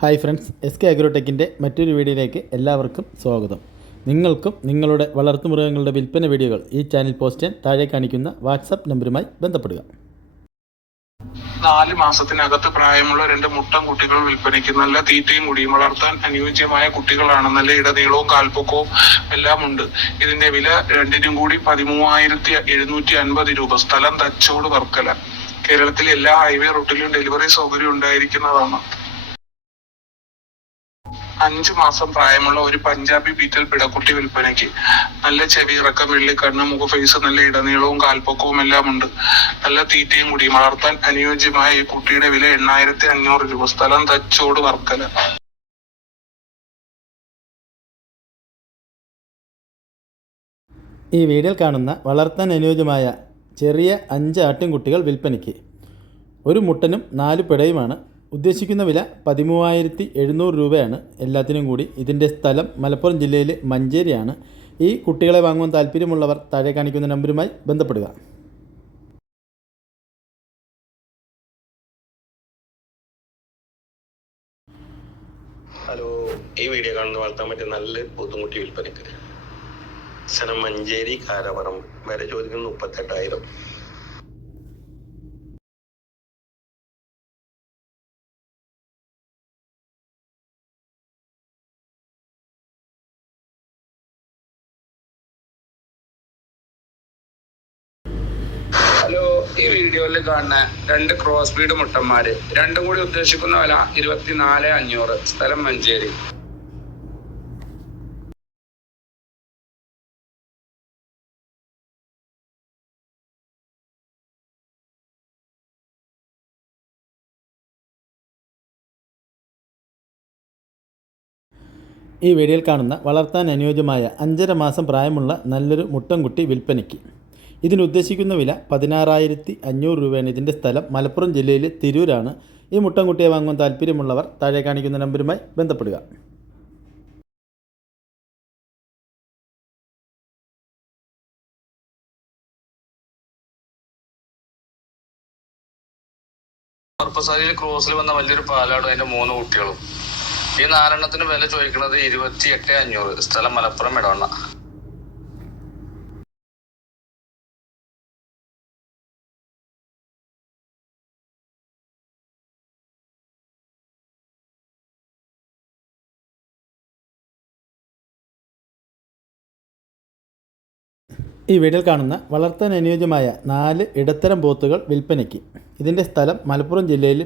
Hi friends, S K അഗ്രോടെക്കിൻ്റെ മറ്റൊരു വീഡിയോയിലേക്ക് എല്ലാവർക്കും സ്വാഗതം. നിങ്ങൾക്കും നിങ്ങളുടെ വളർത്തുമൃഗങ്ങളുടെ വിൽപ്പന വീഡിയോകൾ ഈ ചാനൽ പോസ്റ്റ് ചെയ്യാൻ താഴെ കാണിക്കുന്ന വാട്സാപ്പ് നമ്പറുമായി ബന്ധപ്പെടുക. 4 മാസത്തിനകത്ത് പ്രായമുള്ള 2 മുട്ടൻ കുട്ടികൾ വിൽപ്പനയ്ക്ക്. നല്ല തീറ്റയും കുടിയും, വളർത്താൻ അനുയോജ്യമായ കുട്ടികളാണ്. നല്ല ഇടനീളവും കാൽപ്പൊക്കവും എല്ലാം ഉണ്ട്. ഇതിന്റെ വില രണ്ടിനും കൂടി 13,750 രൂപ. സ്ഥലം തച്ചോട് വർക്കല. കേരളത്തിലെ എല്ലാ ഹൈവേ റൂട്ടിലും ഡെലിവറി സൗകര്യം ഉണ്ടായിരിക്കുന്നതാണ്. 5 മാസം പ്രായമുള്ള ഒരു പഞ്ചാബി ബീറ്റൽ പിടക്കുട്ടി വിൽപ്പനയ്ക്ക്. നല്ല ചെവിയിറക്കം, വെള്ളിക്കണ്ണ്, മുഖഫേസ്, നല്ല ഇടനീളവും കാൽപ്പൊക്കവും എല്ലാം ഉണ്ട്. നല്ല തീറ്റയും കുടിയും, വളർത്താൻ അനുയോജ്യമായ ഈ കുട്ടിയുടെ വില 8,500 രൂപ. സ്ഥലം തച്ചോട് വർക്കല. ഈ വീഡിയോയിൽ കാണുന്ന വളർത്താൻ അനുയോജ്യമായ ചെറിയ 5 ആട്ടിൻകുട്ടികൾ വിൽപ്പനയ്ക്ക്. ഒരു മുട്ടനും 4 പിടയുമാണ്. ഉദ്ദേശിക്കുന്ന വില 13,700 രൂപയാണ് എല്ലാത്തിനും കൂടി. ഇതിൻ്റെ സ്ഥലം മലപ്പുറം ജില്ലയിലെ മഞ്ചേരിയാണ്. ഈ കുട്ടികളെ വാങ്ങുവാൻ താല്പര്യമുള്ളവർ താഴെ കാണിക്കുന്ന നമ്പറുമായി ബന്ധപ്പെടുക. ഹലോ, ഈ വീഡിയോ കാണുന്ന വളർത്താൻ പറ്റിയ നല്ല പോത്തുംകുട്ടി വിൽപ്പനയ്ക്ക്. സ്ഥലം മഞ്ചേരി കാരമറം. വില ചോദിക്കുന്നത് 38,000. ഹലോ, ഈ വീഡിയോയിൽ കാണുന്ന 2 ക്രോസ് ബ്രീഡ് മുട്ടന്മാര്, രണ്ടും കൂടി ഉദ്ദേശിക്കുന്ന വില 24,500. സ്ഥലം മഞ്ചേരി. ഈ വീഡിയോയിൽ കാണുന്ന വളർത്താൻ അനുയോജ്യമായ 5.5 മാസം പ്രായമുള്ള നല്ലൊരു മുട്ടൻകുട്ടി വിൽപ്പനയ്ക്ക്. ഇതിനുദ്ദേശിക്കുന്ന വില 16,500 രൂപയാണ്. ഇതിൻ്റെ സ്ഥലം മലപ്പുറം ജില്ലയിലെ തിരൂരാണ്. ഈ മുട്ടൻകുട്ടിയെ വാങ്ങുവാൻ താല്പര്യമുള്ളവർ താഴെ കാണിക്കുന്ന നമ്പറുമായി ബന്ധപ്പെടുക. ക്രോസിൽ വന്ന വലിയൊരു പാലാടും അതിന്റെ 3 കുട്ടികളും. ഈ 4 വില ചോദിക്കുന്നത് 28,500. സ്ഥലം മലപ്പുറം ഇടവണ്ണ. ഈ വീഡിയോയിൽ കാണുന്ന വളർത്താൻ അനുയോജ്യമായ 4 ഇടത്തരം പോത്തുകൾ വിൽപ്പനയ്ക്ക്. ഇതിൻ്റെ സ്ഥലം മലപ്പുറം ജില്ലയിൽ